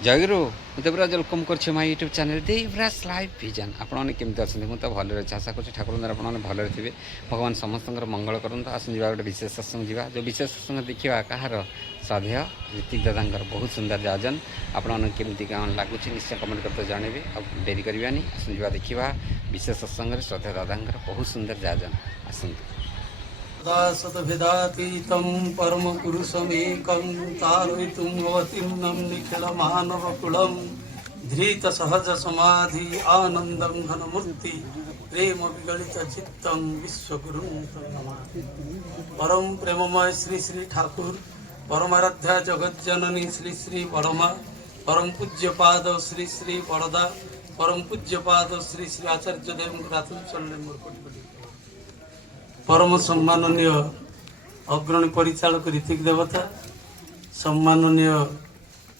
ଜୟଗୁରୁ ମୁଁ ଦେବରାଜ ୱେଲକମ୍ କରୁଛି ମୋ YouTube channel Devraj live vision. ଆପଣମାନେ କେମିତି ଅଛନ୍ତି? ମୁଁ ତ ଭଲରେ ଅଛି, ଆଶା କରୁଛି ଠାକୁରଙ୍କ ଦ୍ୱାରା ଆପଣମାନେ ଭଲରେ ଥିବେ। ଭଗବାନ ସମସ୍ତଙ୍କର ମଙ୍ଗଳ କରନ୍ତୁ। ଆସନ୍ତୁ ଯିବା ଗୋଟେ ବିଶେଷ ସତ୍ସଙ୍ଗ ଯିବା, ଯେଉଁ ବିଶେଷ ସତ୍ସଙ୍ଗ ଦେଖିବା କାହାର ଶ୍ରଦ୍ଧେୟ ଋତିକ ଦାଦାଙ୍କର ବହୁତ ସୁନ୍ଦର ଯାଜନ। ଆପଣମାନଙ୍କୁ କେମିତି କ'ଣ ଲାଗୁଛି ନିଶ୍ଚୟ କମେଣ୍ଟ କରିତେ ଜଣାଇବେ। ଆଉ ଡେରି କରିବାନି, ଆସନ୍ତୁ ଯିବା ଦେଖିବା ବିଶେଷ ସତ୍ସଙ୍ଗରେ ଶ୍ରଦ୍ଧେୟ ଦାଦାଙ୍କର ବହୁତ ସୁନ୍ଦର ଯାଜନ। ଆସନ୍ତୁ। सतभेदातीतं परमपुरुषमेकं तारयितुम् अवतीर्णं निखिलमानवकुलं धृतसहजसमाधि आनन्दं घनमूर्ति प्रेम विगलितचित्तं विश्वगुरुं नमामि। परम प्रेममय श्री श्री ठाकुर परमाराध्या जगज्जननी श्री श्री बड़मा परम पूज्यपाद श्री श्री बड़दा परम पूज्यपाद श्री श्री आचार्य देव रातुल चलने मोरकोटी परम सम्माननीय अग्रणी परिचालक ऋतिक देवता सम्माननीय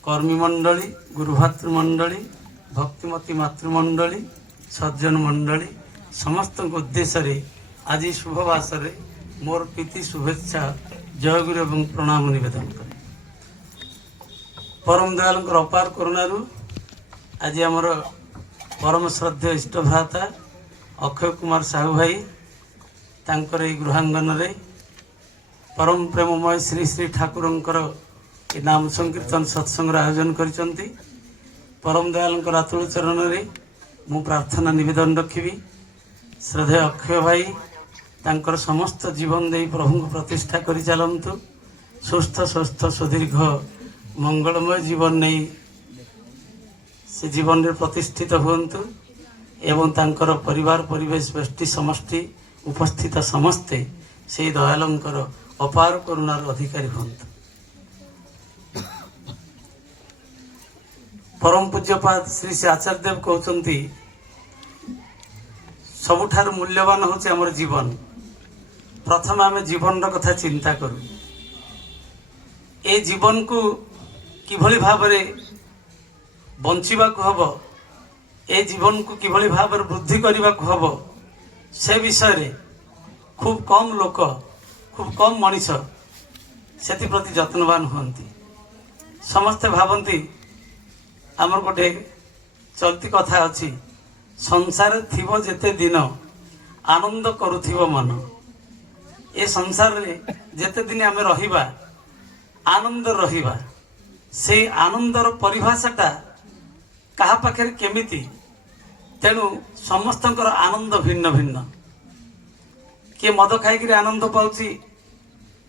कर्मी मंडली गुरुभातृमंडली भक्तिमती मातृमंडली सज्जन मंडली समस्त उद्देश्य आज शुभवासर मोर प्रीति शुभेच्छा जयगुरु एवं प्रणाम निवेदन करे। परम दयाल अपार करुणारू आज आमर परम श्रद्धेय इष्ट भ्राता अक्षय कुमार साहू भाई तांकर এই गृहांगन परम प्रेममय श्री श्री ठाकुरंकर ये नाम संकीर्तन सत्संग आयोजन करिसंती। परम दयाल आतुल चरण रे मु प्रार्थना निवेदन रखिबी श्रद्धेय अक्षय भाई तांकर समस्त जीवन दे प्रभु को प्रतिष्ठा करि चलंतु सुस्थ स्वस्थ सुदीर्घ मंगलमय जीवन नहीं से जीवन रे प्रतिष्ठित हुंतु एवं तांकर परिवार परिवेश व्यष्टि समष्टि उपस्थित समस्ते से दयालंकर अपार करुणार अधिकारी हंतु। परम पूज्यपाद श्री श्री आचार्य देव कहते सबुठार मूल्यवान होचे हमर जीवन। प्रथम आम जीवन कथा चिंता करूँ ए जीवन को किभली भाव बंचिबा हब ए जीवन को किभली भाव वृद्धि करने को हब से विषय रे खूब कम लोक खूब कम मनीष से प्रति जत्नवान होती। समस्ते भावती आमर गोटे चलती कथा अच्छी संसार थिबो जेते दिन आनंद करुथिबो मन। ए संसार रे जेते दिन आमे रहिबा आनंद रहिबा से आनंदर परिभाषाटा कहा पाखे केमिति तेणु समस्तंकर आनंद भिन्न भिन्न। किए मद खाई आनंद पाउची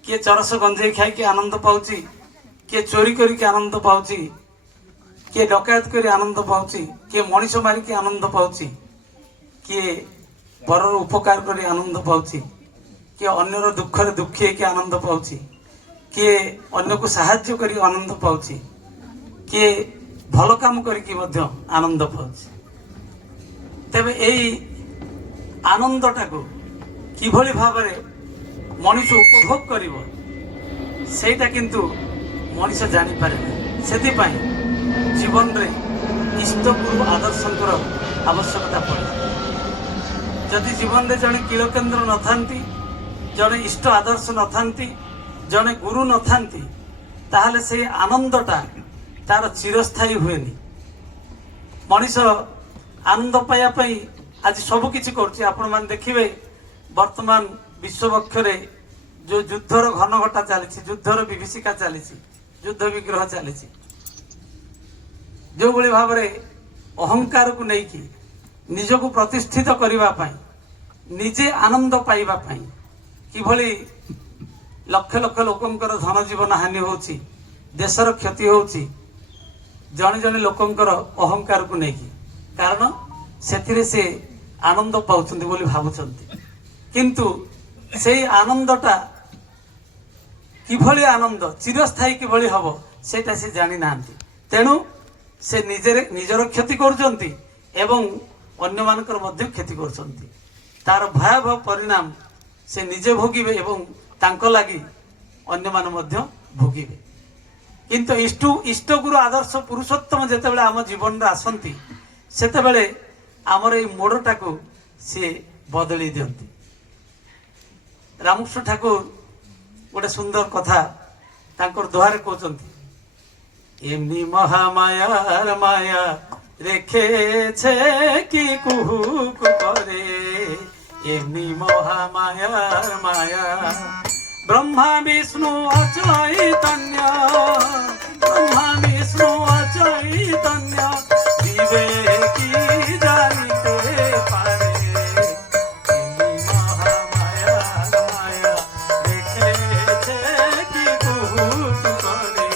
किए चरस गंजेई खाई आनंद पाउची किए चोरी करी आनंद पाउची किए डकायत करी आनंद पाउची किए मनीष मारिक आनंद पाउची किए परर उपकार करी आनंद पाउची किए अन्यर दुखर दुखी कि आनंद पाउची किए अन्य को साहाय्य करी आनंद पाउची किए भल काम करी आनंद पाउची। तेबे एई आनंदटा को किभली भाव मनीष उपभोग करिवो सेटा किंतु मनीष जानी पारे ना। सेथिपाई जीवन रे इष्ट गुरु आदर्शंकर आवश्यकता पड़े। जदि जीवन रे जने किलो केंद्र न थांती जने इष्ट आदर्श न थांती जने गुरु न थांती ताहले से आनंदटा तार चिरस्थायी हुएनी। मनीष आनंद पाई आज सबकि कर आपण मैंने देखिए वर्तमान विश्ववक्षरे जो युद्धर घनघटा चली युद्धर विभीषिका चली युद्ध विग्रह चली जो भाई भाव अहंकार को लेकिन निजक प्रतिष्ठित करने निजे आनंद पाइबापी किभली लक्ष लक्ष लोकंकर धन जीवन हानि होची देशर क्षति होची जने जने लोकंकर अहंकार को लेकिन कारण से आनंद पाउछंती बोली भावुछंती किंतु से आनंदटा किभली आनंद चिरस्थायी किभली हब सेटा से जानी नांती। तेणु से निजर क्षति करुछंती एवं अन्य मानकर मध्य क्षति करुछंती। तार भयावह परिणाम से निजे भोगिबे एवं तांको लागि अन्य मान मध्य भोगिबे। किंतु इष्ट गुरु आदर्श पुरुषोत्तम जेतेबेले आम जीवन रे आसंती सेतेबेले आमर ये मोड़टा को सी बदली दियंती। रामकृष्ण ठाकुर गोटे सुंदर कथा तांकर दोहारे कहते এমনি মহামায়ার মায়া রেখেছে কি কুহুক করে, এমনি মহামায়ার মায়া। ব্রহ্মা বিষ্ণু অচৈতন্য, ব্রহ্মা বিষ্ণু অচৈতন্য, বিবেকী জানিতে পারে। এমনি মহামায়ার মায়া রেখেছে কি কুহুক করে,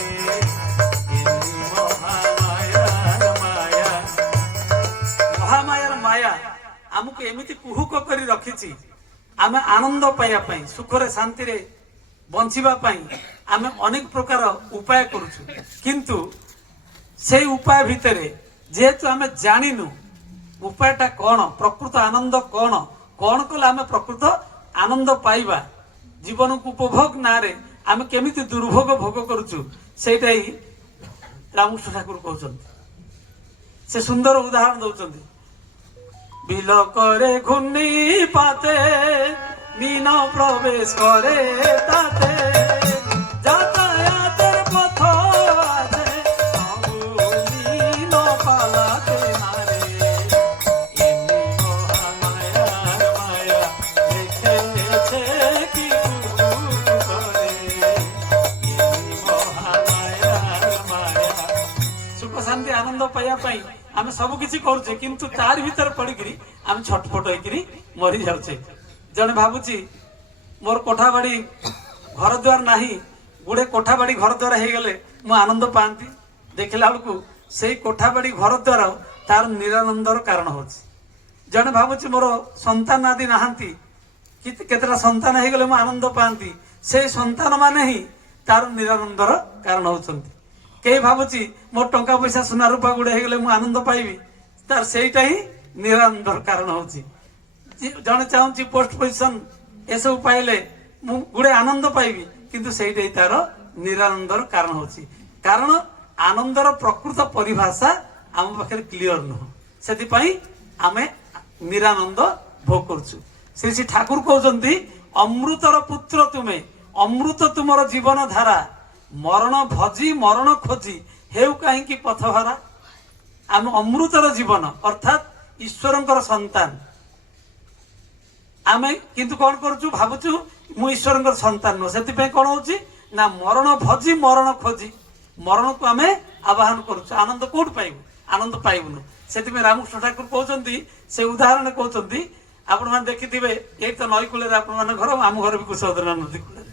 এমনি মহামায়ার মায়া। ମହାମାୟାର ମାୟା ଆମକୁ ଏମିତି କୁହୁକ କରି ରଖିଛି, ଆମେ ଆନନ୍ଦ ପାଇବା ପାଇଁ, ସୁଖରେ ଶାନ୍ତିରେ ବଞ୍ଚିବା ପାଇଁ ଆମେ ଅନେକ ପ୍ରକାର ଉପାୟ କରୁଛୁ, କିନ୍ତୁ ସେଇ ଉପାୟ ଭିତରେ ଯେହେତୁ ଆମେ ଜାଣିନୁ ଉପାୟଟା କ'ଣ, ପ୍ରକୃତ ଆନନ୍ଦ କ'ଣ, କ'ଣ କଲେ ଆମେ ପ୍ରକୃତ ଆନନ୍ଦ ପାଇବା, ଜୀବନକୁ ଉପଭୋଗ ନାଁରେ ଆମେ କେମିତି ଦୁର୍ଭୋଗ ଭୋଗ କରୁଛୁ, ସେଇଟା ହିଁ ରାମକୃଷ୍ଣ ଠାକୁର କହୁଛନ୍ତି। ସେ ସୁନ୍ଦର ଉଦାହରଣ ଦଉଛନ୍ତି। বিল করে ঘূর্ণি পাতে, মিন প্রবেশ করে তাতে, যাতায়াতের পথ আছে, মিন পালাতে নারে। এমনি মহামায়ার মায়া রেখেছে কি কুহুক করে, এমনি মহামায়ার মায়া। সুখ শান্তি আনন্দ পাইবা পাই ଆମେ ସବୁ କିଛି କରୁଛେ, କିନ୍ତୁ ତାରି ଭିତରେ ପଡିକିରି ଆମେ ଛଟପଟ ହେଇକିରି ମରି ଯାଉଛେ। ଜଣେ ଭାବୁଛି ମୋର କୋଠା ବାଡି ଘର ଦ୍ୱାର ନାହିଁ, ଗୁଡେ କୋଠା ବାଡି ଘର ଦ୍ୱାର ହେଇଗଲେ ମୁଁ ଆନନ୍ଦ ପାଆନ୍ତି। ଦେଖିଲା ବେଳକୁ ସେଇ କୋଠା ବାଡି ଘର ଦ୍ୱାର ତାର ନିରାନନ୍ଦର କାରଣ ହଉଛି। ଜଣେ ଭାବୁଛି ମୋର ସନ୍ତାନ ଆଦି ନାହାନ୍ତି, କେତେଟା ସନ୍ତାନ ହେଇଗଲେ ମୁଁ ଆନନ୍ଦ ପାଆନ୍ତି, ସେଇ ସନ୍ତାନ ମାନେ ହିଁ ତାର ନିରାନନ୍ଦର କାରଣ ହଉଛନ୍ତି। କେହି ଭାବୁଛି ମୋର ଟଙ୍କା ପଇସା ସୁନା ରୂପା ଗୁଡେ ହେଇଗଲେ ମୁଁ ଆନନ୍ଦ ପାଇବି, ତାର ସେଇଟା ହିଁ ନିରାନନ୍ଦର କାରଣ ହଉଛି। ଜଣେ ଚାହୁଁଛି ପୋଷ୍ଟ ପୋଜିସନ ଏସବୁ ପାଇଲେ ମୁଁ ଗୁଡେ ଆନନ୍ଦ ପାଇବି, କିନ୍ତୁ ସେଇଟା ହିଁ ତାର ନିରାନନ୍ଦର କାରଣ ହଉଛି। କାରଣ ଆନନ୍ଦର ପ୍ରକୃତ ପରିଭାଷା ଆମ ପାଖରେ କ୍ଲିଅର ନୁହଁ, ସେଥିପାଇଁ ଆମେ ନିରାନନ୍ଦ ଭୋଗ କରୁଛୁ। ଶ୍ରୀ ଶ୍ରୀ ଠାକୁର କହୁଛନ୍ତି, ଅମୃତର ପୁତ୍ର ତୁମେ, ଅମୃତ ତୁମର ଜୀବନ ଧାରା, ମରଣ ଭଜି ମରଣ ଖୋଜି ହେଉ କାହିଁକି ପଥହରା। ଆମେ ଅମୃତର ଜୀବନ ଅର୍ଥାତ୍ ଈଶ୍ୱରଙ୍କର ସନ୍ତାନ, ଆମେ କିନ୍ତୁ କଣ କରୁଛୁ, ଭାବୁଛୁ ମୁଁ ଈଶ୍ୱରଙ୍କର ସନ୍ତାନ ନୁହଁ, ସେଥିପାଇଁ କଣ ହଉଛି ନା ମରଣ ଭଜି ମରଣ ଖୋଜି ମରଣକୁ ଆମେ ଆବାହନ କରୁଛୁ। ଆନନ୍ଦ କୋଉଠୁ ପାଇବୁ? ଆନନ୍ଦ ପାଇବୁନୁ। ସେଥିପାଇଁ ରାମକୃଷ୍ଣ ଠାକୁର କହୁଛନ୍ତି, ସେ ଉଦାହରଣ କହୁଛନ୍ତି, ଆପଣମାନେ ଦେଖିଥିବେ ଏଇ ତ ନଈ କୂଳରେ ଆପଣମାନଙ୍କ ଘର, ଆମ ଘର ବି କୁଶଭଦ୍ରା ନଦୀ କୂଳରେ।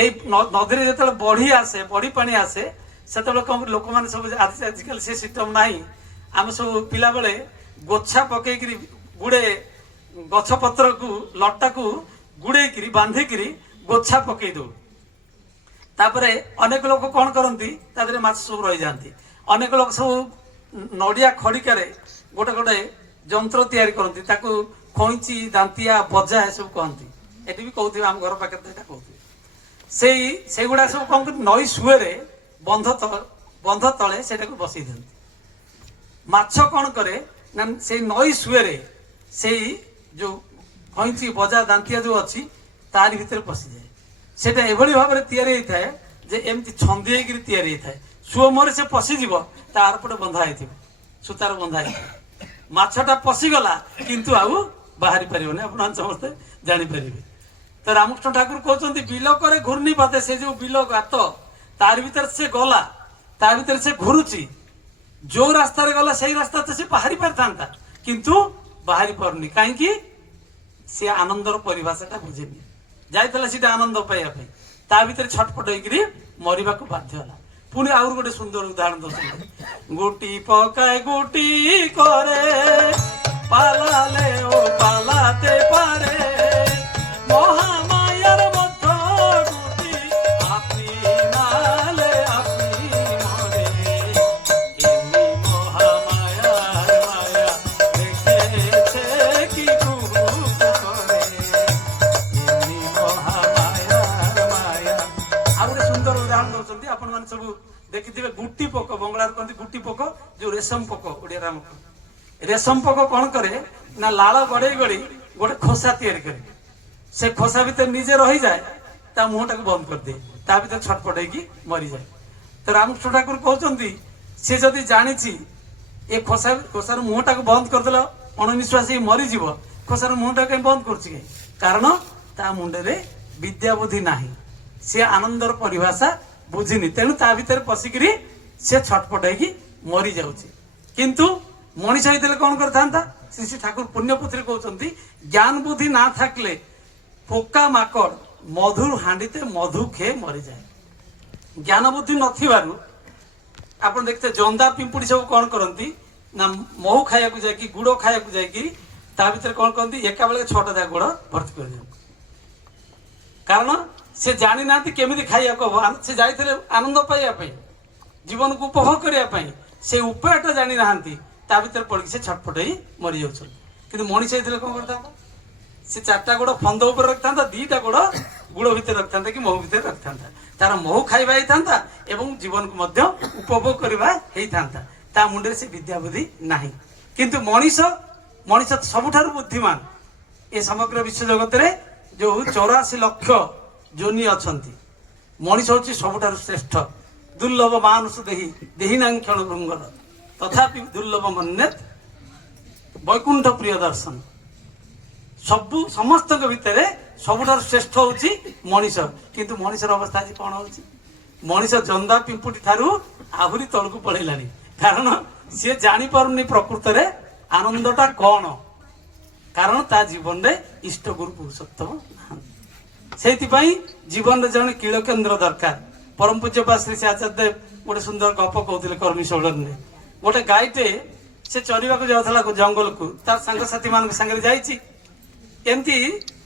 এই নদীরে যেତେବେଳେ বଢି আসে, বଢି পানি আসে, সেତେବେଳେ କଣ ଲୋକମାନେ ସବୁ, ଆଜିକାଲି ସେ ସିଷ୍ଟମ ନାହିଁ, ଆମେ ସବୁ ପିଲାବେଳେ ଗୋଛା ପକେଇକିରି ଗୁଡେ ଗଛ ପତ୍ରକୁ ଲଟାକୁ ଗୁଡେଇକିରି ବାନ୍ଧିକିରି ଗୋଛା ପକେଇ ଦଉ। ତାପରେ ଅନେକ ଲୋକ କଣ କରନ୍ତି, ତା ଦେହରେ ମାଛ ସବୁ ରହିଯାଆନ୍ତି। ଅନେକ ଲୋକ ସବୁ ନଡିଆ ଖଡିକାରେ ଗୋଟେ ଗୋଟେ ଯନ୍ତ୍ର ତିଆରି କରନ୍ତି, ତାକୁ ଖଇଁଚି ଦାନ୍ତିଆ ବଜା ଏସବୁ କହନ୍ତି। ଏଠି ବି କହୁଥିବେ, ଆମ ଘର ପାଖରେ ଏଇଟା କହୁଥିବେ। ସେଇଗୁଡା ସବୁ କଣ କରନ୍ତି, ନଈ ସୁଅରେ ବନ୍ଧ ତଳେ ସେଇଟାକୁ ବସେଇ ଦିଅନ୍ତି। ମାଛ କଣ କରେ ନା ସେଇ ନଈ ସୁଅରେ ସେଇ ଯୋଉ ଖଇଁଚି ବଜା ଦାନ୍ତିଆ ଯୋଉ ଅଛି ତାରି ଭିତରେ ପଶିଯାଏ। ସେଟା ଏଭଳି ଭାବରେ ତିଆରି ହେଇଥାଏ ଯେ ଏମିତି ଛନ୍ଦି ହେଇକିରି ତିଆରି ହେଇଥାଏ। ସୁଅ ମୁହଁରେ ସେ ପଶିଯିବ, ତା ଆରପଟେ ବନ୍ଧା ହେଇଥିବ, ସୂତାର ବନ୍ଧା ହେଇଥିବ। ମାଛଟା ପଶିଗଲା କିନ୍ତୁ ଆଉ ବାହାରି ପାରିବନି, ଆପଣମାନେ ସମସ୍ତେ ଜାଣିପାରିବେ। ତ ରାମକୃଷ୍ଣ ଠାକୁର କହୁଛନ୍ତି, ବିଲ କରେ ଘୂର୍ଣ୍ଣି ପାତେ, ସେ ଯୋଉ ବିଲ ଗାତ ତାରି ଭିତରେ ସେ ଗଲା, ତା ଭିତରେ ସେ ଘୁରୁଛି, ଯୋଉ ରାସ୍ତାରେ ଗଲା ସେଇ ରାସ୍ତାରେ ସେ ବାହାରି ପାରିଥାନ୍ତା, କିନ୍ତୁ ବାହାରି ପାରୁନି। କାହିଁକି? ସେ ଆନନ୍ଦର ପରିଭାଷାଟା ବୁଝେନି, ଯାଇଥିଲା ସେଟା ଆନନ୍ଦ ପାଇବା ପାଇଁ, ତା ଭିତରେ ଛଟପଟ ହେଇକିରି ମରିବାକୁ ବାଧ୍ୟ ହେଲା। ପୁଣି ଆହୁରି ଗୋଟେ ସୁନ୍ଦର ଉଦାହରଣ ଦଉଛନ୍ତି, ଗୁଟି ପକାଏ ଗୁଟି করে পালালে ও পালাতে পারে মহামায়ার মধ্য গুটি আপনি নালে আপনি মরে এমনি মহামায়ার মায়া রেখেছে কি কুহুক করে এমনি মহামায়ার মায়া। আর ଗୋଟେ ସୁନ୍ଦର ଉଦାହରଣ ଦଉଛନ୍ତି, ଆପଣ ମାନେ ସବୁ ଦେଖିଥିବେ ଗୁଟି ପୋକ, ବଙ୍ଗଳାରେ କହନ୍ତି ଗୁଟି ପୋକ, ଯୋଉ ରେଶମ ପୋକ ଓଡିଆରେ ଆମ ରେଶମ ପୋକ କଣ କରେ ନା ଲାଳ ଗଡେଇ ଗଡେଇ ଗୋଟେ ଖୋସା ତିଆରି କରେ, ସେ ଖୋସା ଭିତରେ ନିଜେ ରହିଯାଏ, ତା ମୁହଁଟାକୁ ବନ୍ଦ କରିଦିଏ, ତା ଭିତରେ ଛଟପଟ ହେଇକି ମରିଯାଏ। ତ ରାମକୃଷ୍ଣ ଠାକୁର କହୁଛନ୍ତି ସେ ଯଦି ଜାଣିଛି ଏ ଖୋସାର ମୁହଁଟାକୁ ବନ୍ଦ କରିଦେଲ ଅଣନିଶ୍ୱାସୀ ମରିଯିବ, ଖୋସାର ମୁହଁଟାକୁ କାହିଁ ବନ୍ଦ କରୁଛି କାହିଁ? କାରଣ ତା ମୁଣ୍ଡରେ ବିଦ୍ୟା ବୁଦ୍ଧି ନାହିଁ, ସେ ଆନନ୍ଦର ପରିଭାଷା ବୁଝିନି, ତେଣୁ ତା ଭିତରେ ପଶିକିରି ସେ ଛଟପଟ ହେଇକି ମରି ଯାଉଛି। କିନ୍ତୁ ମଣିଷ ହେଇଥିଲେ କଣ କରିଥାନ୍ତା? ଶ୍ରୀ ଶ୍ରୀ ଠାକୁର ପୁଣ୍ୟପୁତ୍ରୀ କହୁଛନ୍ତି ଜ୍ଞାନ ବୁଦ୍ଧି ନା থাকলে পোকা মাকড় মধুর হাঁড়িতে মধু খেয়ে মরিଯାଏ। জ্ঞান বুদ্ধি নথিবাରୁ ଆପଣ ଦେଖିତେ ଜନ୍ଦା ପିମ୍ପୁଡି ସବୁ କଣ କରନ୍ତି ନା ମହୁ ଖାଇବାକୁ ଯାଇକି ଗୁଡ ଖାଇବାକୁ ଯାଇକି ତା ଭିତରେ କଣ କରନ୍ତି ଏକା ବେଳେ 6ଟା ଯାକ ଗୁଡ ଭର୍ତ୍ତି କରିଦିଅନ୍ତି। କାରଣ ସେ ଜାଣିନାହାନ୍ତି କେମିତି ଖାଇବାକୁ ହବ, ସେ ଯାଇଥିଲେ ଆନନ୍ଦ ପାଇବା ପାଇଁ, ଜୀବନକୁ ଉପଭୋଗ କରିବା ପାଇଁ, ସେ ଉପାୟଟା ଜାଣିନାହାନ୍ତି, ତା ଭିତରେ ପଡିକି ସେ ଛଟପଟ ହେଇ ମରି ଯାଉଛନ୍ତି। କିନ୍ତୁ ମଣିଷ ହେଇଥିଲେ କଣ କରିଥାନ୍ତା? ସେ 4ଟା ଗୋଡ ଫନ୍ଦ ଉପରେ ରଖିଥାନ୍ତା, 2ଟା ଗୋଡ ଗୁଡ ଭିତରେ ରଖିଥାନ୍ତା କି ମହୁ ଭିତରେ ରଖିଥାନ୍ତା, ତାର ମହୁ ଖାଇବା ହେଇଥାନ୍ତା ଏବଂ ଜୀବନକୁ ମଧ୍ୟ ଉପଭୋଗ କରିବା ହେଇଥାନ୍ତା। ତା ମୁଣ୍ଡରେ ସେ ବିଦ୍ୟା ବୁଦ୍ଧି ନାହିଁ। କିନ୍ତୁ ମଣିଷ ସବୁଠାରୁ ବୁଦ୍ଧିମାନ। ଏ ସମଗ୍ର ବିଶ୍ୱ ଜଗତରେ ଯୋଉ 84 ଲକ୍ଷ ଯୋନି ଅଛନ୍ତି, ମଣିଷ ହଉଛି ସବୁଠାରୁ ଶ୍ରେଷ୍ଠ। ଦୁର୍ଲଭ ମାନସ ଦେହି ଦେହିନାଂ କ୍ଷଣ ଭୃଙ୍ଗର ତଥାପି ଦୁର୍ଲଭ ମନ୍ୟତ ବୈକୁଣ୍ଠ ପ୍ରିୟ ଦର୍ଶନ। ସମସ୍ତଙ୍କ ଭିତରେ ସବୁଠାରୁ ଶ୍ରେଷ୍ଠ ହଉଛି ମଣିଷ। କିନ୍ତୁ ମଣିଷର ଅବସ୍ଥା ଆଜି କଣ ହଉଛି? ମଣିଷ ଜନ୍ଦା ପିମ୍ପୁଡି ଠାରୁ ଆହୁରି ତଳକୁ ପଳେଇଲାଣି। କାରଣ ସିଏ ଜାଣିପାରୁନି ପ୍ରକୃତରେ ଆନନ୍ଦଟା କଣ, କାରଣ ତା ଜୀବନରେ ଇଷ୍ଟ ଗୁରୁ ପୁରୁଷୋତ୍ତମ ନାହାନ୍ତି। ସେଇଥିପାଇଁ ଜୀବନରେ ଜଣେ କିଳ କେନ୍ଦ୍ର ଦରକାର। ପରମ ପୂଜ୍ୟପାଦ ଶ୍ରୀ ଆଚାର୍ଯ୍ୟ ଦେବ ଗୋଟେ ସୁନ୍ଦର ଗପ କହୁଥିଲେ କର୍ମୀ ଷୋଳନରେ। ଗୋଟେ ଗାଈଟେ ସେ ଚରିବାକୁ ଯାଉଥିଲା ଜଙ୍ଗଲକୁ, ତାର ସାଙ୍ଗସାଥି ମାନଙ୍କ ସାଙ୍ଗରେ ଯାଇଛି। ଏମିତି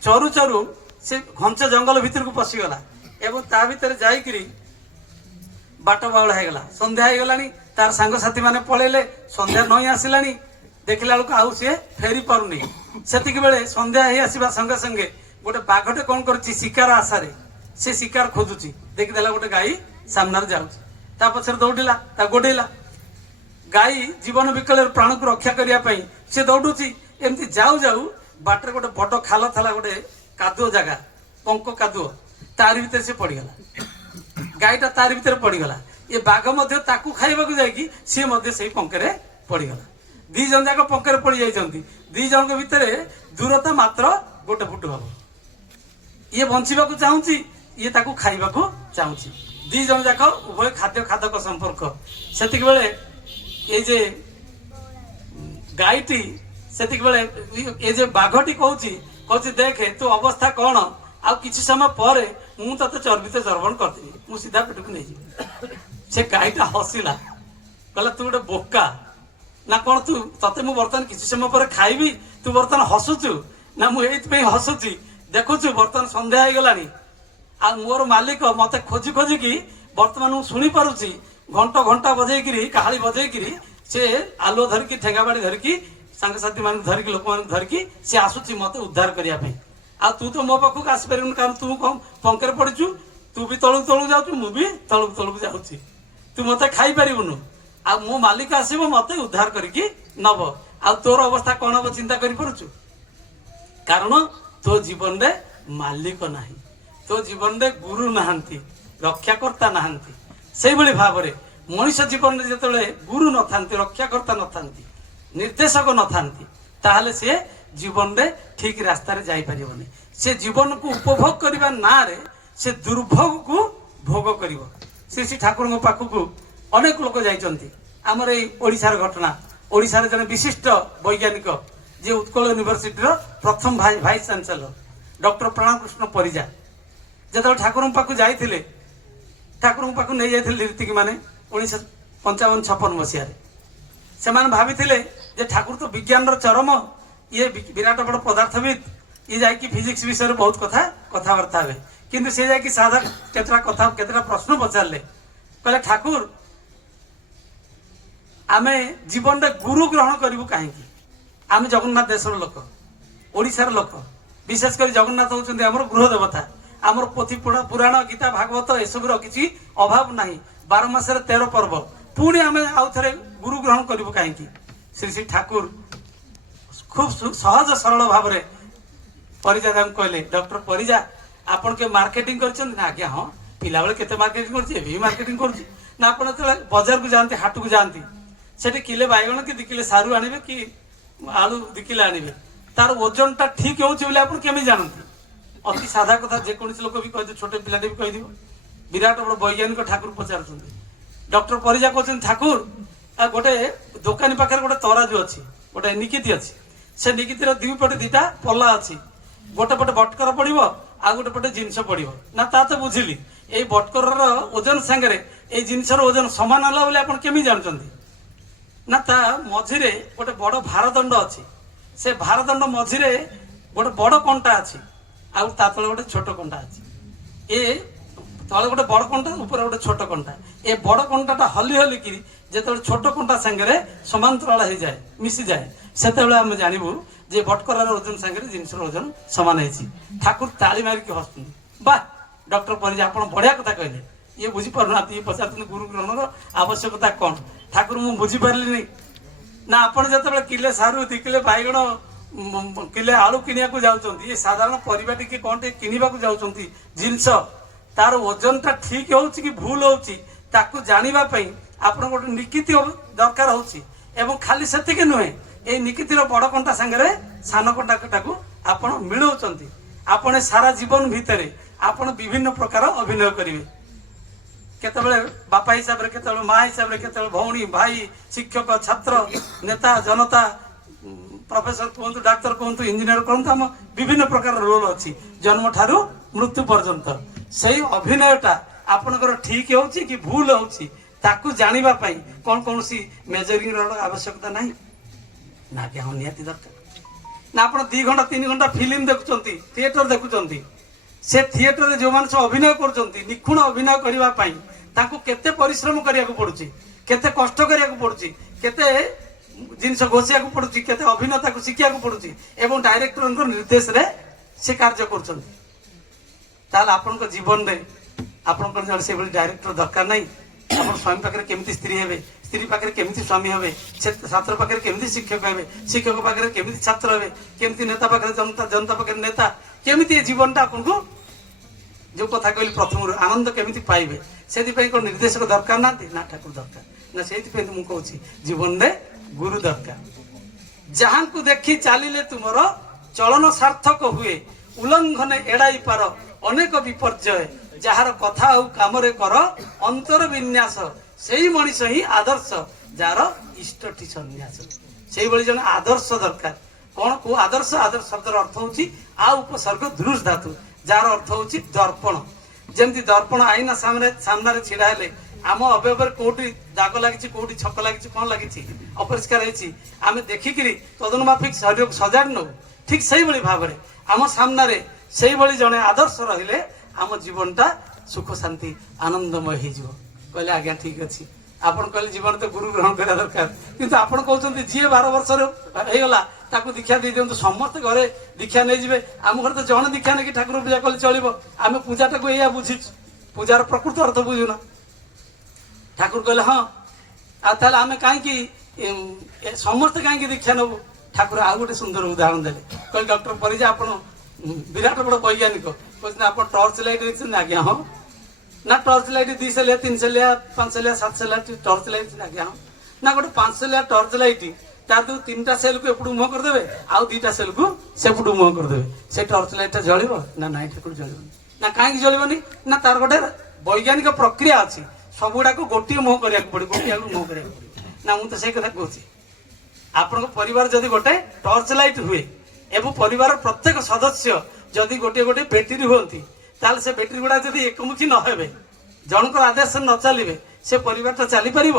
ଚରୁ ଚରୁ ସେ ଘଞ୍ଚ ଜଙ୍ଗଲ ଭିତରକୁ ପଶିଗଲା ଏବଂ ତା ଭିତରେ ଯାଇକିରି ବାଟ ବାଉଳ ହେଇଗଲା। ସନ୍ଧ୍ୟା ହେଇଗଲାଣି, ତାର ସାଙ୍ଗସାଥି ମାନେ ପଳେଇଲେ, ସନ୍ଧ୍ୟା ନଈ ଆସିଲାଣି। ଦେଖିଲା ବେଳକୁ ଆଉ ସିଏ ଫେରି ପାରୁନି। ସେତିକି ବେଳେ ସନ୍ଧ୍ୟା ହେଇ ଆସିବା ସଙ୍ଗେ ସଙ୍ଗେ ଗୋଟେ ବାଘଟେ କଣ କରୁଛି, ଶିକାର ଆଶାରେ ସେ ଶିକାର ଖୋଜୁଛି। ଦେଖିଦେଲା ଗୋଟେ ଗାଈ ସାମ୍ନାରେ ଯାଉଛି, ତା ପଛରେ ଦୌଡ଼ିଲା, ତା ଗୋଡେଇଲା। ଗାଈ ଜୀବନ ବିକଳରେ ପ୍ରାଣକୁ ରକ୍ଷା କରିବା ପାଇଁ ସେ ଦୌଡୁଛି। ଏମିତି ଯାଉ ଯାଉ ବାଟରେ ଗୋଟେ ବଡ ଖାଲ ଥିଲା, ଗୋଟେ କାଦୁଅ ଜାଗା, ପଙ୍କ କାଦୁଅ, ତାରି ଭିତରେ ସେ ପଡିଗଲା। ଗାଈଟା ତାରି ଭିତରେ ପଡିଗଲା। ଏ ବାଘ ମଧ୍ୟ ତାକୁ ଖାଇବାକୁ ଯାଇକି ସିଏ ମଧ୍ୟ ସେଇ ପଙ୍କରେ ପଡିଗଲା। 2 ଜଣ ଯାକ ପଙ୍କରେ ପଡି ଯାଇଛନ୍ତି। 2 ଜଣଙ୍କ ଭିତରେ ଦୂରତା ମାତ୍ର 1 ଫୁଟ ହବ। ଇଏ ବଞ୍ଚିବାକୁ ଚାହୁଁଛି, ଇଏ ତାକୁ ଖାଇବାକୁ ଚାହୁଁଛି। 2 ଜଣ ଯାକ ଉଭୟ ଖାଦ୍ୟ ଖାଦକ ସମ୍ପର୍କ। ସେତିକି ବେଳେ এই যে ଗାଈଟି ସେତିକି ବେଳେ ଏ ଯେ ବାଘଟି କହୁଛି ଦେଖେ ତୁ ଅବସ୍ଥା କଣ, ଆଉ କିଛି ସମୟ ପରେ ମୁଁ ତତେ ଚର୍ବିତ ଚର୍ବଣ କରିଦେବି, ମୁଁ ସିଧା ପେଟକୁ ନେଇଯିବି। ସେ ଗାଈଟା ହସିଲା, କହିଲା ତୁ ଗୋଟେ ବୋକା ନା କଣ, ତତେ ମୁଁ ବର୍ତ୍ତମାନ କିଛି ସମୟ ପରେ ଖାଇବି, ତୁ ବର୍ତ୍ତମାନ ହସୁଛୁ? ନା ମୁଁ ଏଇଥିପାଇଁ ହସୁଛି, ଦେଖୁଛୁ ବର୍ତ୍ତମାନ ସନ୍ଧ୍ୟା ହେଇଗଲାଣି, ଆଉ ମୋର ମାଲିକ ମତେ ଖୋଜି ଖୋଜିକି ବର୍ତ୍ତମାନ ମୁଁ ଶୁଣି ପାରୁଛି, ଘଣ୍ଟା ବଜେଇକିରି କାହାଳି ବଜେଇକିରି ସେ ଆଲୁଅ ଧରିକି ଠେଙ୍ଗା ବାଡି ଧରିକି ସାଙ୍ଗସାଥି ମାନଙ୍କୁ ଧରିକି ଲୋକମାନଙ୍କୁ ଧରିକି ସେ ଆସୁଛି ମତେ ଉଦ୍ଧାର କରିବା ପାଇଁ। ଆଉ ତୁ ତ ମୋ ପାଖକୁ ଆସିପାରିବୁନି, କାରଣ ତୁ ପଙ୍କରେ ପଡିଛୁ, ତୁ ବି ତଳକୁ ତଳକୁ ଯାଉଛୁ, ମୁଁ ବି ତଳକୁ ତଳକୁ ଯାଉଛି, ତୁ ମତେ ଖାଇପାରିବୁନୁ। ଆଉ ମୋ ମାଲିକ ଆସିବ ମତେ ଉଦ୍ଧାର କରିକି ନବ, ଆଉ ତୋର ଅବସ୍ଥା କଣ ହବ ଚିନ୍ତା କରିପାରୁଛୁ? କାରଣ ତୋ ଜୀବନରେ ମାଲିକ ନାହିଁ, ତୋ ଜୀବନରେ ଗୁରୁ ନାହାନ୍ତି, ରକ୍ଷାକର୍ତ୍ତା ନାହାନ୍ତି। ସେଇଭଳି ଭାବରେ ମଣିଷ ଜୀବନରେ ଯେତେବେଳେ ଗୁରୁ ନଥାନ୍ତି, ରକ୍ଷାକର୍ତ୍ତା ନଥାନ୍ତି, ନିର୍ଦ୍ଦେଶକ ନଥାନ୍ତି, ତାହେଲେ ସେ ଜୀବନରେ ଠିକ ରାସ୍ତାରେ ଯାଇପାରିବନି। ସେ ଜୀବନକୁ ଉପଭୋଗ କରିବା ନାଁରେ ସେ ଦୁର୍ଭୋଗକୁ ଭୋଗ କରିବ। ଶ୍ରୀ ଶ୍ରୀ ଠାକୁରଙ୍କ ପାଖକୁ ଅନେକ ଲୋକ ଯାଇଛନ୍ତି। ଆମର ଏଇ ଓଡ଼ିଶାର ଘଟଣା, ଓଡ଼ିଶାର ଜଣେ ବିଶିଷ୍ଟ ବୈଜ୍ଞାନିକ ଯିଏ ଉତ୍କଳ ୟୁନିଭର୍ସିଟିର ପ୍ରଥମ vice chancellor doctor Pranakrushna Parija ଯେତେବେଳେ ଠାକୁରଙ୍କ ପାଖକୁ ଯାଇଥିଲେ, ଠାକୁରଙ୍କ ପାଖକୁ ନେଇ ଯାଇଥିଲେ ରୀତିକି ମାନେ 1955-56 ମସିହାରେ। ସେମାନେ ଭାବିଥିଲେ ଯେ ଠାକୁର ତ ବିଜ୍ଞାନର ଚରମ, ଇଏ ବିରାଟ ବଡ ପଦାର୍ଥବିଦ, ଇଏ ଯାଇକି ଫିଜିକ୍ସ ବିଷୟରେ ବହୁତ କଥାବାର୍ତ୍ତା ହେବେ। କିନ୍ତୁ ସେ ଯାଇକି ସାଧା କେତେଟା ପ୍ରଶ୍ନ ପଚାରିଲେ, କହିଲେ ଠାକୁର ଆମେ ଜୀବନରେ ଗୁରୁ ଗ୍ରହଣ କରିବୁ କାହିଁକି? ଆମେ ଜଗନ୍ନାଥ ଦେଶର ଲୋକ, ଓଡ଼ିଶାର ଲୋକ, ବିଶେଷ କରି ଜଗନ୍ନାଥ ହଉଛନ୍ତି ଆମର ଗୃହ ଦେବତା। ଆମର ପୋଥି ପୁରାଣ ଗୀତା ଭାଗବତ ଏସବୁର କିଛି ଅଭାବ ନାହିଁ, 12 ମାସରେ 13 ପର୍ବ, ପୁଣି ଆମେ ଆଉ ଥରେ ଗୁରୁ ଗ୍ରହଣ କରିବୁ କାହିଁକି? ଶ୍ରୀ ଶ୍ରୀ ଠାକୁର ଖୁବ ସହଜ ସରଳ ଭାବରେ ପରିଜା ତାଙ୍କୁ କହିଲେ, ଡକ୍ଟର ପରିଜା ଆପଣ କେ ମାର୍କେଟିଂ କରିଛନ୍ତି ନା? ଆଜ୍ଞା ହଁ, ପିଲାବେଳେ କେତେ ମାର୍କେଟିଂ କରୁଛି, ଏବେ ବି ମାର୍କେଟିଂ କରୁଛି। ନା ଆପଣ ଯେତେବେଳେ ବଜାରକୁ ଯାଆନ୍ତି ହାଟକୁ ଯାଆନ୍ତି ସେଠି କିଲେ ବାଇଗଣ କି 2 କିଲେ ସାରୁ ଆଣିବେ କି ଆଳୁ 2 କିଲେ ଆଣିବେ ତାର ଓଜନଟା ଠିକ ହେଉଛି ବୋଲି ଆପଣ କେମିତି ଜାଣନ୍ତି? ଅତି ସାଧା କଥା ଯେକୌଣସି ଲୋକ ବି କହିଦିବ ଛୋଟ ପିଲାଟେ ବି କହିଦିବ। ବିରାଟ ବଡ଼ ବୈଜ୍ଞାନିକ ଠାକୁର ପଚାରୁଛନ୍ତି। ଡକ୍ଟର ପରିଜା କହୁଛନ୍ତି ଠାକୁର ଗୋଟେ ଦୋକାନୀ ପାଖରେ ଗୋଟେ ତରାଜୁ ଅଛି ଗୋଟେ ନିକିତି ଅଛି ସେ ନିକିତିର ଦୁଇ ପଟେ 2ଟା ପଲ୍ଲା ଅଛି ଗୋଟେ ପଟେ ବଟକର ପଡିବ ଆଉ ଗୋଟେ ପଟେ ଜିନିଷ ପଡିବ ନା ତା ତ ବୁଝିଲି ଏଇ ବଟକରର ଓଜନ ସାଙ୍ଗରେ ଏଇ ଜିନିଷର ଓଜନ ସମାନ ହେଲା ବୋଲି ଆପଣ କେମିତି ଜାଣୁଛନ୍ତି? ନା ତା ମଝିରେ ଗୋଟେ ବଡ ଭାରଦଣ୍ଡ ଅଛି ସେ ଭାରଦଣ୍ଡ ମଝିରେ ଗୋଟେ ବଡ କଣ୍ଟା ଅଛି ଆଉ ତା ତଳେ ଗୋଟେ ଛୋଟ କଣ୍ଟା ଅଛି ଏ ତଳେ ଗୋଟେ ବଡ କଣ୍ଟା ଉପରେ ଗୋଟେ ଛୋଟ କଣ୍ଟା ଏ ବଡ କଣ୍ଟାଟା ହଲି ହଲିକିରି ଯେତେବେଳେ ଛୋଟ କଣ୍ଟା ସାଙ୍ଗରେ ସମାନ୍ତରାଳ ହେଇଯାଏ ମିଶିଯାଏ ସେତେବେଳେ ଆମେ ଜାଣିବୁ ଯେ ବଟକରାର ଓଜନ ସାଙ୍ଗରେ ଜିନିଷର ଓଜନ ସମାନ ହେଇଛି। ଠାକୁର ତାଳି ମାରିକି ହସୁଛନ୍ତି। ବାଃ ଡକ୍ଟର ପରିଜା ଆପଣ ବଢିଆ କଥା କହିଲେ। ଇଏ ବୁଝିପାରୁନାହାନ୍ତି ଇଏ ପଚାରୁଛନ୍ତି ଗୁରୁ ଗ୍ରହଣର ଆବଶ୍ୟକତା କ'ଣ? ଠାକୁର ମୁଁ ବୁଝିପାରିଲିନି। ନା ଆପଣ ଯେତେବେଳେ କିଲେ ସାରୁ 2 କିଲେ ବାଇଗଣ କିଲେ ଆଳୁ କିଣିବାକୁ ଯାଉଛନ୍ତି ଏ ସାଧାରଣ ପରିବା ଟିକେ କ'ଣ ଟିକେ କିଣିବାକୁ ଯାଉଛନ୍ତି ଜିନିଷ ତାର ଓଜନଟା ଠିକ ହଉଛି କି ଭୁଲ ହଉଛି ତାକୁ ଜାଣିବା ପାଇଁ ଆପଣ ଗୋଟେ ନିକିତି ଦରକାର ହଉଛି ଏବଂ ଖାଲି ସେତିକି ନୁହେଁ ଏଇ ନିକିତିର ବଡ କଣ୍ଟା ସାଙ୍ଗରେ ସାନ କଣ୍ଟାଟାକୁ ଆପଣ ମିଳଉଛନ୍ତି। ଆପଣ ସାରା ଜୀବନ ଭିତରେ ଆପଣ ବିଭିନ୍ନ ପ୍ରକାର ଅଭିନୟ କରିବେ କେତେବେଳେ ବାପା ହିସାବରେ କେତେବେଳେ ମା ହିସାବରେ କେତେବେଳେ ଭଉଣୀ ଭାଇ ଶିକ୍ଷକ ଛାତ୍ର ନେତା ଜନତା ପ୍ରଫେସର କୁହନ୍ତୁ ଡାକ୍ତର କୁହନ୍ତୁ ଇଞ୍ଜିନିୟର କୁହନ୍ତୁ ଆମ ବିଭିନ୍ନ ପ୍ରକାର ରୋଲ ଅଛି ଜନ୍ମ ଠାରୁ ମୃତ୍ୟୁ ପର୍ଯ୍ୟନ୍ତ। ସେଇ ଅଭିନୟଟା ଆପଣଙ୍କର ଠିକ ହେଉଛି କି ଭୁଲ ହେଉଛି ତାକୁ ଜାଣିବା ପାଇଁ କ'ଣ କୌଣସି ମେଜରିଂର ଆବଶ୍ୟକତା ନାହିଁ? ନା ଆଜ୍ଞା ହଁ ନିହାତି ଦରକାର। ନା ଆପଣ 2 ଘଣ୍ଟା 3 ଘଣ୍ଟା ଫିଲ୍ମ ଦେଖୁଛନ୍ତି ଥିଏଟର ଦେଖୁଛନ୍ତି ସେ ଥିଏଟରରେ ଯେଉଁମାନେ ସବୁ ଅଭିନୟ କରୁଛନ୍ତି ନିଖୁଣ ଅଭିନୟ କରିବା ପାଇଁ ତାଙ୍କୁ କେତେ ପରିଶ୍ରମ କରିବାକୁ ପଡୁଛି କେତେ କଷ୍ଟ କରିବାକୁ ପଡୁଛି କେତେ ଜିନିଷ ଘୋଷିବାକୁ ପଡୁଛି କେତେ ଅଭିନେତାକୁ ଶିଖିବାକୁ ପଡୁଛି ଏବଂ ଡାଇରେକ୍ଟରଙ୍କ ନିର୍ଦ୍ଦେଶରେ ସେ କାର୍ଯ୍ୟ କରୁଛନ୍ତି। ତାହେଲେ ଆପଣଙ୍କ ଜୀବନରେ ଆପଣଙ୍କର ଜଣେ ସେଭଳି ଡାଇରେକ୍ଟର ଦରକାର ନାହିଁ। ଆପଣ ସ୍ୱାମୀ ପାଖରେ କେମିତି ସ୍ତ୍ରୀ ହେବେ ସ୍ତ୍ରୀ ପାଖରେ କେମିତି ସ୍ୱାମୀ ହେବେ ଛାତ୍ର ପାଖରେ କେମିତି ଶିକ୍ଷକ ହେବେ ଶିକ୍ଷକ ପାଖରେ କେମିତି ଛାତ୍ର ହେବେ କେମିତି ନେତା ପାଖରେ ଜନତା ଜନତା ପାଖରେ ନେତା କେମିତି ଏ ଜୀବନଟା ଆପଣଙ୍କୁ ଯୋଉ କଥା କହିଲି ପ୍ରଥମରୁ ଆନନ୍ଦ କେମିତି ପାଇବେ ସେଥିପାଇଁ କ'ଣ ନିର୍ଦ୍ଦେଶକ ଦରକାର ନାହାନ୍ତି? ନା ଠାକୁର ଦରକାର। ନା ସେଇଥିପାଇଁ ମୁଁ କହୁଛି ଜୀବନରେ ଗୁରୁ ଦରକାର। ଯାହାଙ୍କୁ ଦେଖି ଚାଲିଲେ ତୁମର ଚଳନ ସାର୍ଥକ ହୁଏ ଉଲ୍ଲଂଘନେ ଏଡାଇ ପାର ଅନେକ ବିପର୍ଯ୍ୟୟ ଯାହାର କଥା ଆଉ କାମରେ କର ଅନ୍ତର ବିନ୍ୟାସ ସେଇ ମଣିଷ ହିଁ ଆଦର୍ଶ ଯାହାର ଇଷ୍ଟଟି ସନ୍ନ୍ୟାସ। ସେଇଭଳି ଜଣେ ଆଦର୍ଶ ଦରକାର। କ'ଣ କୋଉ ଆଦର୍ଶ? ଆଦର୍ଶ ଶବ୍ଦର ଅର୍ଥ ହଉଛି ଆ ଉପସର୍ଗ ଦୃଶ ଧାତୁ ଯାହାର ଅର୍ଥ ହଉଛି ଦର୍ପଣ। ଯେମିତି ଦର୍ପଣ ଆଇନା ସାମ୍ନାରେ ଛିଡା ହେଲେ ଆମ ଅବୟବରେ କୋଉଠି ଦାଗ ଲାଗିଛି କୋଉଠି ଛକ ଲାଗିଛି କ'ଣ ଲାଗିଛି ଅପରିଷ୍କାର ହେଇଛି ଆମେ ଦେଖିକିରି ତଦନୁମାଫିକ ଶରୀରକୁ ସଜାଡି ନେଉ ଠିକ ସେଇଭଳି ଭାବରେ ଆମ ସାମ୍ନାରେ ସେଇଭଳି ଜଣେ ଆଦର୍ଶ ରହିଲେ ଆମ ଜୀବନଟା ସୁଖ ଶାନ୍ତି ଆନନ୍ଦମୟ ହେଇଯିବ। କହିଲେ ଆଜ୍ଞା ଠିକ ଅଛି। ଆପଣ କହିଲେ ଜୀବନ ତ ଗୁରୁ ଗ୍ରହଣ କରିବା ଦରକାର କିନ୍ତୁ ଆପଣ କହୁଛନ୍ତି ଯିଏ 12 ବର୍ଷର ହେଇଗଲା ତାକୁ ଦୀକ୍ଷା ଦେଇ ଦିଅନ୍ତୁ ସମସ୍ତେ ଘରେ ଦୀକ୍ଷା ନେଇଯିବେ। ଆମ ଘରେ ତ ଜଣେ ଦୀକ୍ଷା ନେଇକି ଠାକୁର ପୂଜା କଲେ ଚଳିବ। ଆମେ ପୂଜାଟାକୁ ଏଇଆ ବୁଝିଛୁ ପୂଜାର ପ୍ରକୃତ ଅର୍ଥ ବୁଝୁନା। ଠାକୁର କହିଲେ ହଁ ଆଉ ତାହେଲେ ଆମେ କାହିଁକି ସମସ୍ତେ କାହିଁକି ଦୀକ୍ଷା ନେବୁ? ଠାକୁର ଆଉ ଗୋଟେ ସୁନ୍ଦର ଉଦାହରଣ ଦେଲେ କହିଲେ ଡକ୍ଟର ପରିଜା ଆପଣ ବିରାଟ ବଡ ବୈଜ୍ଞାନିକ କହୁଛନ୍ତି ଆପଣ ଟର୍ଚ୍ଚ ଲାଇଟ୍ ଦେଖିଛନ୍ତି? ଆଜ୍ଞା ହଁ। ନା torch light 2 Selia 3 Selia 5 Selia 7 Selia torch light? ଆଜ୍ଞା ହଁ। ନା ଗୋଟେ 5 ସେଲିଆ ଟର୍ଚ୍ଚ ଲାଇଟ୍ ତାର 3ଟା ସେଲକୁ ଏପଟୁ ମୁହଁ କରିଦେବେ ଆଉ 2ଟା ସେଲକୁ ସେପଟୁ ମୁହଁ କରିଦେବେ ସେ ଟର୍ଚ୍ଚ ଲାଇଟ୍ଟା ଜଳିବ? ନା ନାଇଁ ଠାକୁର ଜଳିବନି। ନା କାହିଁକି ଜଳିବନି? ନା ତାର ଗୋଟେ ବୈଜ୍ଞାନିକ ପ୍ରକ୍ରିୟା ଅଛି ସବୁଗୁଡାକୁ ଗୋଟିଏ ମୁହଁ କରିବାକୁ ପଡିବ ଗୋଟିଏ ଆଗକୁ ମୁହଁ କରିବାକୁ ପଡିବ। ନା ମୁଁ ତ ସେଇ କଥା କହୁଛି ଆପଣଙ୍କ ପରିବାର ଯଦି ଗୋଟେ ଟର୍ଚ୍ଚ ଲାଇଟ୍ ହୁଏ ଏବଂ ପରିବାର ପ୍ରତ୍ୟେକ ସଦସ୍ୟ ଯଦି ଗୋଟିଏ ଗୋଟିଏ ବ୍ୟାଟେରୀ ହୁଅନ୍ତି ତାହେଲେ ସେ ବ୍ୟାଟେରୀ ଗୁଡା ଯଦି ଏକମୁଖୀ ନ ହେବେ ଜଣଙ୍କର ଆଦେଶରେ ନ ଚାଲିବେ ସେ ପରିବାରଟା ଚାଲିପାରିବ?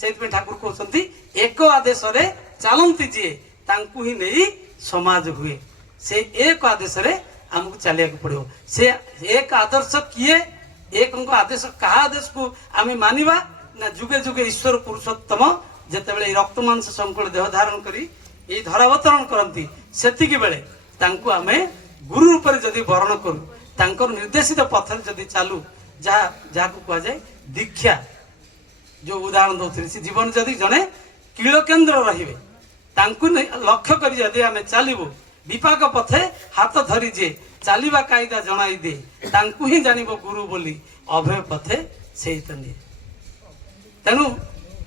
ସେଇଥିପାଇଁ ଠାକୁର କହୁଛନ୍ତି ଏକ ଆଦେଶରେ ଚାଲନ୍ତି ଯିଏ ତାଙ୍କୁ ହିଁ ନେଇ ସମାଜ ହୁଏ। ସେ ଏକ ଆଦେଶରେ ଆମକୁ ଚାଲିବାକୁ ପଡିବ। ସେ ଏକ ଆଦର୍ଶ କିଏ? ଏକଙ୍କ ଆଦେଶ କାହା ଆଦେଶକୁ ଆମେ ମାନିବା? ନା ଯୁଗେ ଯୁଗେ ଈଶ୍ୱର ପୁରୁଷୋତ୍ତମ ଯେତେବେଳେ ଏଇ ରକ୍ତ ମାଂସ ସଂକୁଳ ଦେହ ଧାରଣ କରି ଏଇ ଧରାବତରଣ କରନ୍ତି ସେତିକି ବେଳେ ତାଙ୍କୁ ଆମେ ଗୁରୁ ରୂପରେ ଯଦି ବରଣ କରୁ ତାଙ୍କର ନିର୍ଦ୍ଦେଶିତ ପଥରେ ଯଦି ଚାଲୁ ଯାହାକୁ କୁହାଯାଏ ଦୀକ୍ଷା ଯୋଉ ଉଦାହରଣ ଦଉଥିଲି ସେ ଜୀବନ ଯଦି ଜଣେ କିଳ କେନ୍ଦ୍ର ରହିବେ ତାଙ୍କୁ ଲକ୍ଷ୍ୟ କରି ଯଦି ଆମେ ଚାଲିବୁ ବିପାକ ପଥେ ହାତ ଧରି ଯେ ଚାଲିବା କାଇଦା ଜଣାଇ ଦେ ତାଙ୍କୁ ହିଁ ଜାଣିବ ଗୁରୁ ବୋଲି ଅଭୟ ପଥେ ସେଇ ତ ନିଏ। ତେଣୁ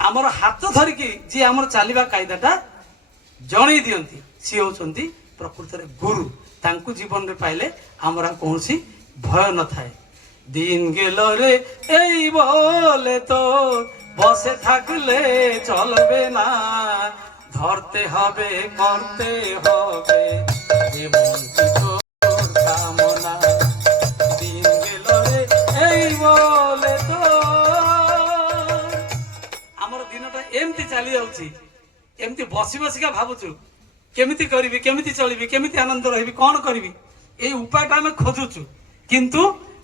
ଆମର ହାତ ଧରିକି ଯିଏ ଆମର ଚାଲିବା କାଇଦାଟା ଜଣେଇ ଦିଅନ୍ତି ସିଏ ହେଉଛନ୍ତି ପ୍ରକୃତରେ ଗୁରୁ। ତାଙ୍କୁ ଜୀବନରେ ପାଇଲେ ଆମର ଆଉ କୌଣସି ଭୟ ନଥାଏ। দিন গেল রে এই বলে তো বসে থাকলে চলবে না, ধরতে হবে করতে হবে যেমনটি তোর কামনা। দিন গেল রে এই বলে তো ଆମର ଦିନଟା ଏମିତି ଚାଲି ଯାଉଛି, ଏମିତି ବସି ବସିକା ଭାବୁଛୁ କେମିତି କରିବି, କେମିତି ଚଳିବି, କେମିତି ଆନନ୍ଦ ରହିବି, କ'ଣ କରିବି, ଏଇ ଉପାୟଟା ଆମେ ଖୋଜୁଛୁ। କିନ୍ତୁ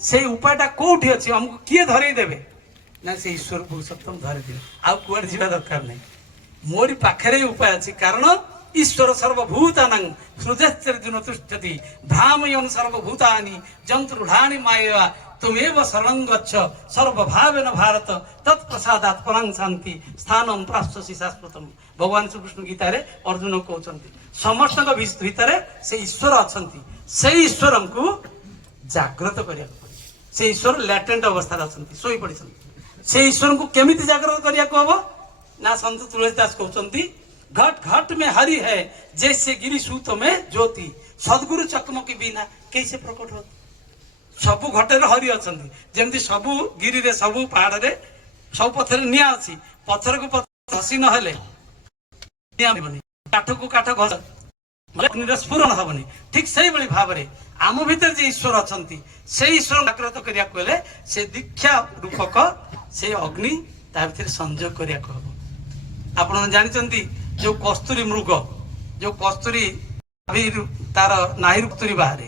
ସେଇ ଉପାୟଟା କୋଉଠି ଅଛି, ଆମକୁ କିଏ ଧରେଇ ଦେବେ ନା ସେ ଈଶ୍ୱର ପୁରୁଷୋତ୍ତମ ଧରିଦେବେ। ଆଉ କୁଆଡେ ଯିବା ଦରକାର ନାହିଁ, ମୋରି ପାଖରେ ଉପାୟ ଅଛି। କାରଣ ଈଶ୍ୱର ସର୍ବଭୂତାନାଂ ସୃଜଶ୍ଚର୍ଯ୍ୟୁନ ତୁଷ୍ଠତି ଭ୍ରାମୟନ୍ ସର୍ବଭୂତାନି ଯନ୍ତ୍ରୁଢାଣି ମାୟା ତୁମେବ ଶରଣଂ ଗଚ୍ଛ ସର୍ବଭାବେନ ଭାରତ ତତ୍ପ୍ରସାଦାତ୍ ପରାଂ ଶାନ୍ତି ସ୍ଥାନଂ ପ୍ରାଶ୍ଚସି ଶାଶ୍ୱତମ୍। ଭଗବାନ ଶ୍ରୀକୃଷ୍ଣ ଗୀତାରେ ଅର୍ଜୁନ କହୁଛନ୍ତି ସମସ୍ତଙ୍କ ଭିତରେ ସେ ଈଶ୍ୱର ଅଛନ୍ତି। ସେଇ ଈଶ୍ୱରଙ୍କୁ ଜାଗ୍ରତ କରିବାକୁ ପଡିବ। ସେ ଈଶ୍ୱର ଲ୍ୟାଟେଣ୍ଟ ଅବସ୍ଥାରେ ଅଛନ୍ତି, ଶୋଇ ପଡିଛନ୍ତି। ସେ ଈଶ୍ୱରଙ୍କୁ କେମିତି ଜାଗ୍ରତ କରିବାକୁ ହବ ନା ସନ୍ଥ ତୁଳସୀ ଦାସ କହୁଛନ୍ତି घट घट में हरि है जैसे गिरी सूत में ज्योति सदगुरु चकमकी बिना कैसे प्रकट हो। सबु घटे हरि अछंती, जेमती सबु गिरी रे सबु पहाड़ रे सब पथर निया अछि, पत्थर को पत्थर घसी न हेले निया बनी, काठ को काठ घस अग्नि रे स्फुरण हबनी। ठीक सेही बळी भाबरे आम भीतर जे ईश्वर अछंती से ईश्वर जागृत करिया कोले से दीक्षा रूपक से अग्नि ता भीतर संयोग करिया को। आपण जानिचंती जो कस्तूरी मृग, जो कस्तूरी तार नाही कस्तूरी बाहरे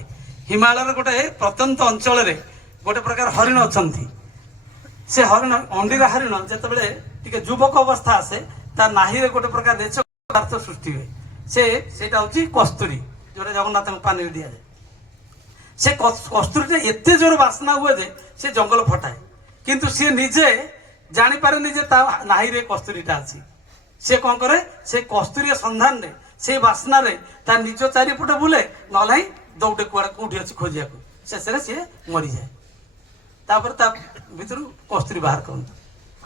हिमालय गोटे प्रत्यंत अंचल रे गोटे प्रकार हरिण अछंती। से हरिण अंडीरा हरिण जेतेबेले टिके युवक अवस्था आसे ता नाही रे गोटे प्रकार रेच पदार्थ सृष्टि हुए, सेटा होची कस्तूरी जोटे जगन्नाथ पानी दिया जाए। से कस्तूरी एते जोर वासना हुए जे से जंगल फटाए, किंतु सी निजे जानी पारे निजे ता नाही रे कस्तूरीटा अछि। से कौन करे से कस्तूरी सन्धान रे से बासना रे ता निज चारिपटे बुले नलाई दौड़े कुआड़े कोठी अछि खोजिया को शेष रे से मरी जाए। तापर ता भितर कस्तूरी बाहर करन।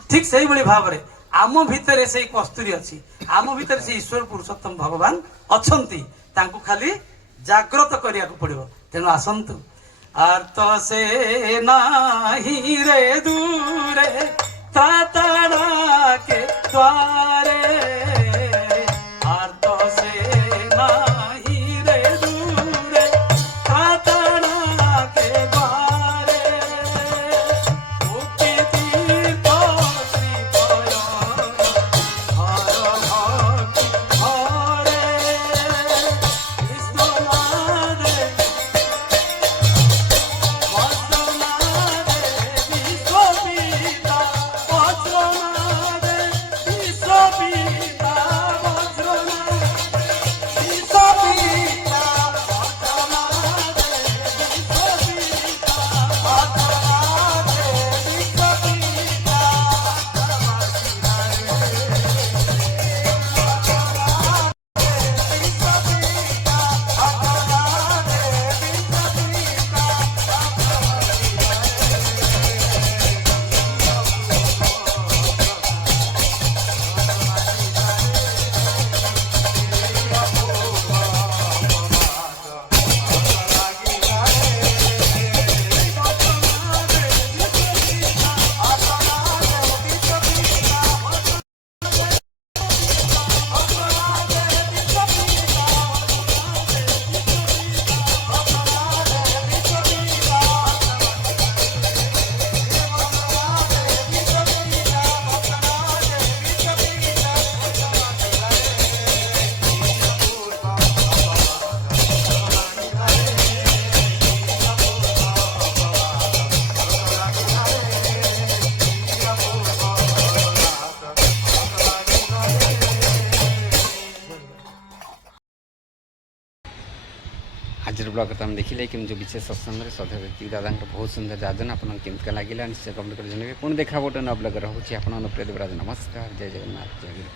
ठीक सेही बळी भाव रे आम भितर से कस्तूरी अछि, आम भितर से ईश्वर पुरुषोत्तम भगवान अछंती, तांको खाली जागृत करिया को पड़िबो। तेनु आसंतु अर्थ से नाही रे दूरे त्रातड़ा के द्वारे अर्थ से नाही रे दूरे त्रातड़ा के द्वारे मुक्ति तीर्थ श्री पयन हर भक्ति हरे विश्वनादे वज्रनादे विश्वपिता वज्रनादे विश्वपिता वज्रनादे विश्वपिता वज्रनादे विश्वपिता वज्रनादे विश्वपिता आज ब्लॉग तो हम देखिले कि जो विशेष सत्संग श्रद्धा व्यक्ति दादा बहुत सुंदर जाजन आप केमती लगे निश्चय कमेंट कर पुणी देखा गोटे न ब्लॉग रोचे आप प्रिय देवराज नमस्कार जय जगन्नाथ जय गुरु।